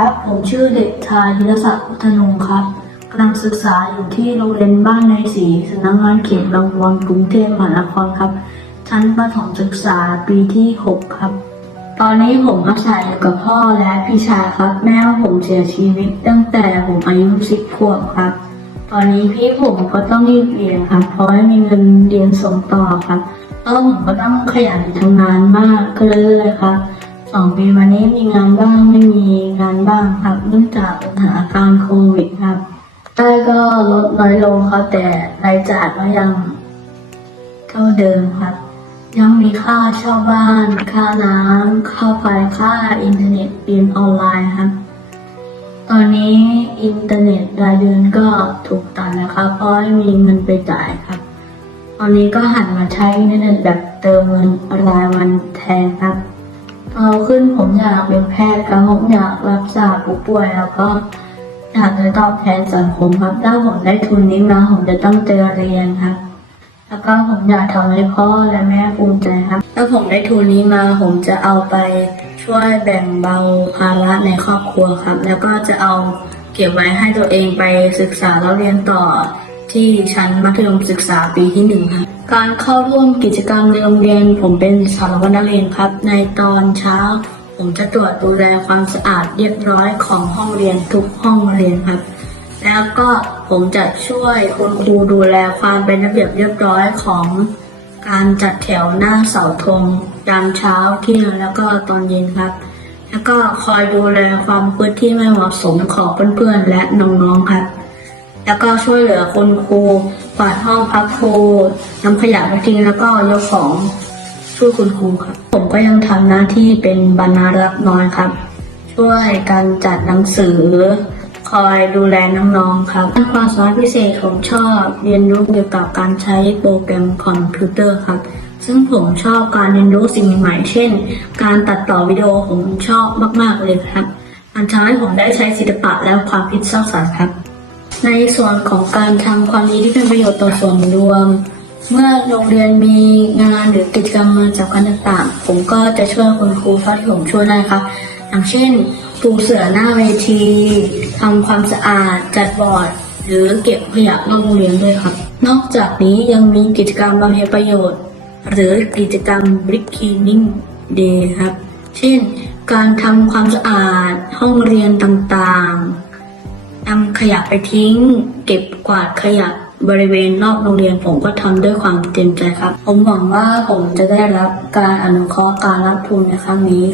ครับ ผมชื่อเด็กชายธีรศักดิ์พุทธนงค์ครับกำลังศึกษาอยู่ที่โรงเรียนบ้านในศรีสำนักงานเขตบางบอนกรุงเทพมหานครครับ ชั้นประถมศึกษาปีที่ 6 ครับ ตอนนี้ผมอาศัยอยู่กับพ่อและพี่ชายครับ แม่ผมเสียชีวิตตั้งแต่ผมอายุสิบขวบครับ ตอนนี้พี่ผมก็ต้องรีบเรียนครับ เพราะไม่มีเงินเรียนส่งต่อครับแล้วผมก็ต้องขยันทำงานมากเลยๆครับ สองปีมานี้มีงานบ้างไม่มีงานบ้างครับเนื่องจากสถานการณ์โควิดครับได้ก็ลดน้อยลงครับแต่รายจ่ายก็ยังเท่าเดิมครับ ยังมีค่าเช่าบ้าน ค่าน้ำค่าไฟค่าอินเทอร์เน็ตเรียนออนไลน์ครับ ตอนนี้อินเทอร์เน็ตรายเดือนก็ถูกตัดนะครับเพราะไม่มีเงินไปจ่ายครับ ตอนนี้ก็หันมาใช้อินเทอร์เน็ตแบบเติมเงินรายวันแทนครับ โตขึ้นผมอยากเป็นแพทย์ครับผมอยากรักษาผู้ป่วยแล้วก็อยากจะตอบแทนสังคมครับถ้าผมได้ทุนนี้มาผมจะต้องเจอเรียนครับ แล้วก็ผมอยากทำให้พ่อและแม่ภูมิใจครับ ถ้าผมได้ทุนนี้มาผมจะเอาไปช่วยแบ่งเบาภาระในครอบครัวครับ แล้วก็จะเอาเก็บไว้ให้ตัวเองไปศึกษาแล้วเรียนต่อ ที่ชั้นมัธยมศึกษาปีที่หนึ่งครับการเข้าร่วมกิจกรรมในโรงเรียน ผมเป็นสารวัตรนักเรียนครับ ในตอนเช้า ผมจะตรวจดูแลความสะอาดเรียบร้อยของห้องเรียนทุกห้องเรียนครับ แล้วก็ผมจะช่วยคุณครูดูแลความเป็นระเบียบเรียบร้อยของการจัดแถวหน้าเสาธงยามเช้าเที่ยงแล้วก็ตอนเย็นครับ แล้วก็คอยดูแลความพฤติที่ไม่เหมาะสมของเพื่อนๆและน้องๆครับ แล้วก็ช่วยเหลือคุณครูกวาดห้องพักครูนำขยะไปทิ้งแล้วก็ยกของช่วยคุณครูครับ ผมก็ยังทำหน้าที่เป็นบรรณารักษ์น้อยครับ ช่วยการจัดหนังสือ คอยดูแลน้องๆครับความสามารถพิเศษผมชอบเรียนรู้เกี่ยวกับการใช้โปรแกรมคอมพิวเตอร์ครับซึ่งผมชอบการเรียนรู้สิ่งใหม่ เช่น การตัดต่อวิดีโอผมชอบมาก ๆ เลยครับมันทำให้ผมได้ใช้ศิลปะและความคิดสร้างสรรค์ครับ ในส่วนของการทำความดีที่เป็นประโยชน์ต่อส่วนรวม เมื่อโรงเรียนมีงานหรือกิจกรรมจากการต่างๆ ผมก็จะช่วยคุณครูเท่าที่ผมช่วยได้ครับ อย่างเช่นปูเสือหน้าเวทีทำความสะอาดจัดบอร์ด หรือเก็บขยะนอกโรงเรียนด้วยครับ นอกจากนี้ยังมีกิจกรรมบำเพ็ญประโยชน์ หรือกิจกรรม Brick Cleaning Day ครับ เช่น การทำความสะอาดห้องเรียนต่างๆ นำขยะไปทิ้ง เก็บกวาดขยะบริเวณรอบโรงเรียนผมก็ทำด้วยความเต็มใจครับ ผมหวังว่าผมจะได้รับการอนุเคราะห์การรับทุนในครั้งนี้